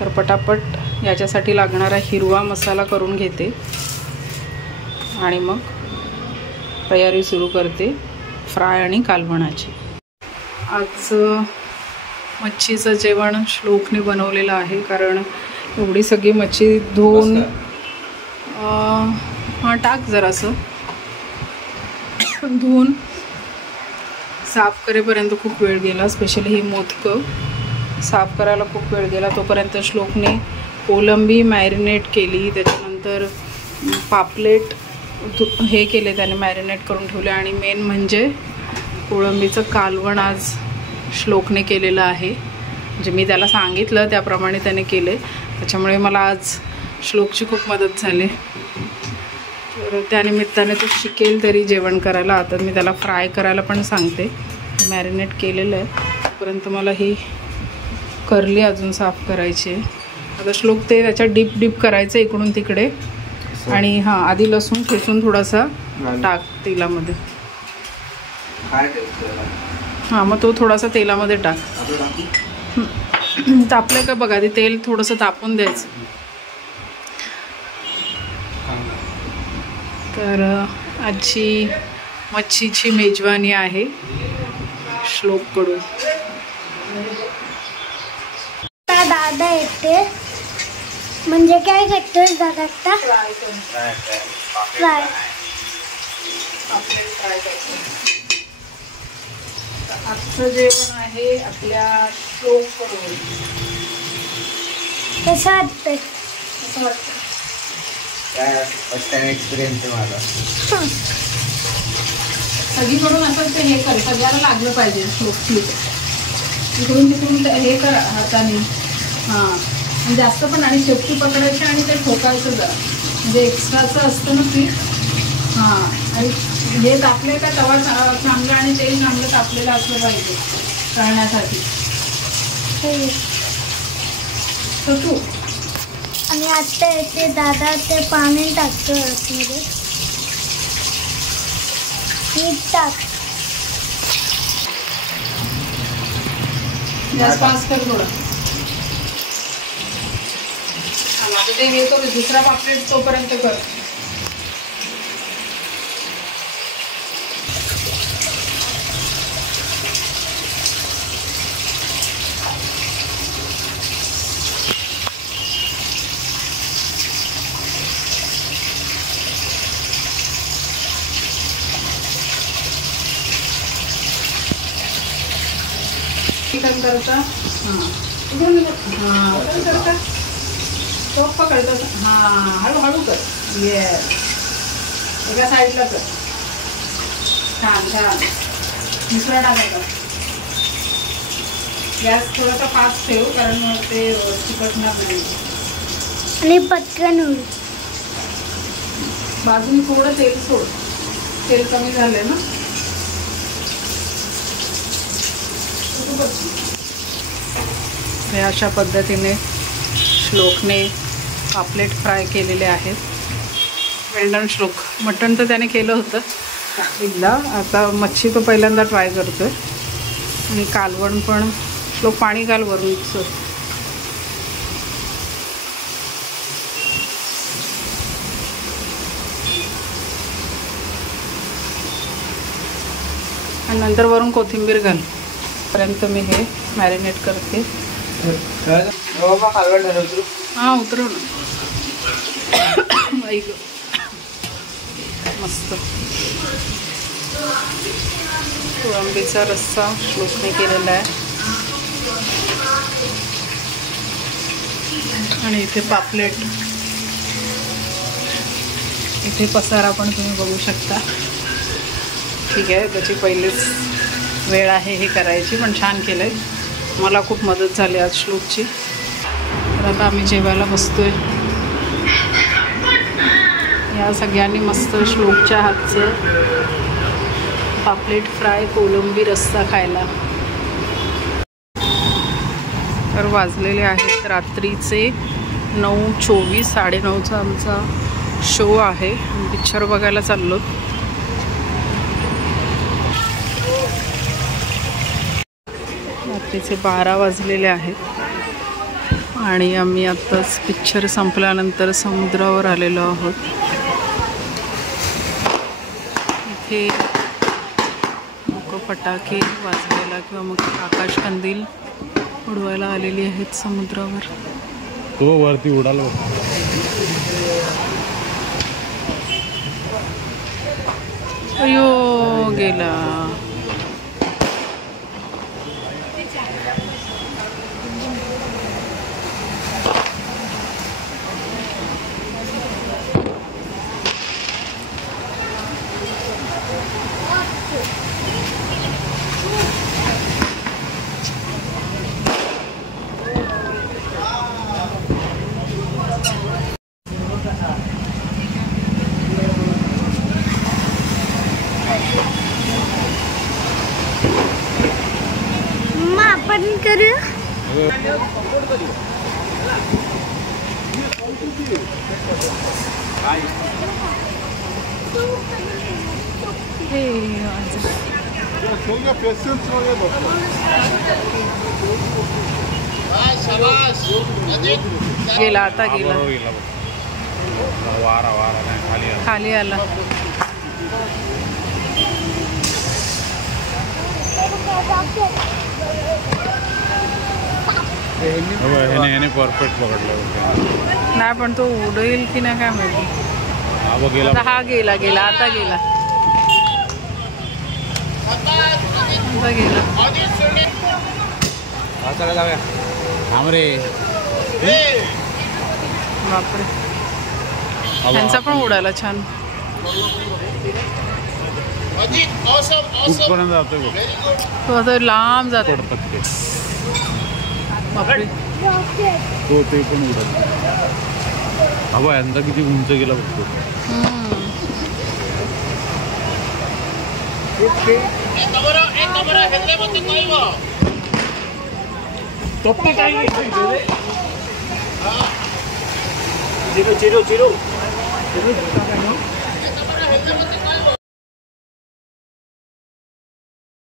तर पटापट याच्यासाठी लागणारा हिरवा मसाला करून घेते आणि मग तयारी सुरू करते फ्राय आणि कालवणाची. आज मच्छीचं जेवण श्लोकने बनवलेलं आहे, कारण एवढी सगळी मच्छी धुवून टाक जरासं धुवून साफ करेपर्यंत खूप वेळ गेला. स्पेशली ही मोदकं साफ करायला खूप वेळ गेला. तोपर्यंत श्लोकने कोलंबी मॅरिनेट केली, त्याच्यानंतर पापलेट हे केले त्याने मॅरिनेट करून ठेवले, आणि मेन म्हणजे कोळंबीचं कालवण आज श्लोकने केलेलं आहे. म्हणजे मी त्याला सांगितलं त्याप्रमाणे त्याने केले, त्याच्यामुळे मला आज श्लोकची खूप मदत झाली. तर त्यानिमित्ताने तो शिकेल तरी जेवण करायला. आता मी त्याला फ्राय करायला पण सांगते. मॅरिनेट केलेलं आहे, तोपर्यंत मला ही करली अजून साफ करायची आहे. आता श्लोक ते त्याच्यात डीप करायचं इकडून तिकडे, आणि हां आधी लसूण ठेचून थोडासा टाक तेलामध्ये. हां मग तो थोडासा तेलामध्ये टाक. तापलं का बघा, ते तेल थोडंसं तापून द्यायचं. तर आजची मच्छीची मेजवानी आहे श्लोककडून. दादा येते म्हणजे काय करतोय दादा? फ्राय. आजचं जेवण आहे आपल्या श्लोककडून. कसं वाटतंय? कसं वाटतं? काय फर्स्ट टाइम एक्सपिरियन्स आहे माझा. सगळीकडून असं ते हे कर, सगळ्याला लागलं पाहिजे श्लोकची. इकडून तिकडून हे कर हाताने. हां जास्त पण, आणि शेपटी पकडायची आणि ते ठोकायचं जरा, म्हणजे एक्स्ट्राचं असतं ना पीठ. हां आणि हे तापले का तवा चांगला आणि तेल चांगलं तापलेलं असलं पाहिजे करण्यासाठी. तर तू आणि आता येते दादा ते पाणी टाकतो आतमध्ये. मीठ टाक. गॅस पास कर थोडं. आता ते हे करू, दुसरा पापलेट तोपर्यंत कर. चिकन करता. हां करता तो पकडतो. हां हळूहळू कर. येस एका साईडला कर. छान छान. दुसरा टाकायचा. गॅस थोडासा फास्ट ठेव, कारण मग ते चिकटणार नाही. आणि पटकन होईल. बाजूने थोडं तेल सोड. तेल कमी झालंय ना. अशा पद्धतीने श्लोकने पापलेट फ्राय केलेले आहेत. वेल्डन श्लोक. मटण तर त्याने केलं होतं एकदा, आता मच्छी तो पहिल्यांदा ट्राय करतोय. आणि कालवण पण. श्लोक पाणी घाल वरून. आणि नंतर वरून कोथिंबीर घाल. पर्यंत मी हे मॅरिनेट करते. हां उतरव ना. मस्त कोळंबीचा रस्सा श्लोकने केलेला आहे. आणि इथे पापलेट. इथे पसारा पण तुम्ही बघू शकता. ठीक आहे, त्याची पहिलीच वेळ आहे हे करायची, पण छान केलं आहे. मला खूप मदत झाली आज श्लोकची. तर आता आम्ही जेवायला बसतोय. या सगळ्यांनी मस्त श्लोकच्या हातचं पापलेट फ्राय कोलंबी रस्सा खायला. तर वाजलेले आहेत रात्रीचे 9:24. 9:30चा आमचा शो आहे. पिक्चर बघायला चाललो. रात्रीचे 12 वाजलेले आहेत. आणि आम्ही आत्ताच पिक्चर संपल्यानंतर समुद्रावर आलेलो आहोत. इथे लोक फटाके वाजवायला किंवा मग आकाश कंदील उडवायला आलेली आहेत समुद्रावर. तो वरती उडाला. अयो गेला. मग आपण करू. गेला आता गेला. वारा वारा नाही खाली आला. खाली आला. ह्याने परफेक्ट पकडलं. नाही पण तो उडेल की नाही काय माहिती. हा गेला. आता हा गेला गेला आता गेला. आता गेला. रे बापरे. त्यांचा पण उडाला छान. कुठपर्यंत जातोय बघ. तो आता लांब जातो. बापरे. तो ते पण उडत. हवा यंदा किती उंच गेला बघतो. चिरू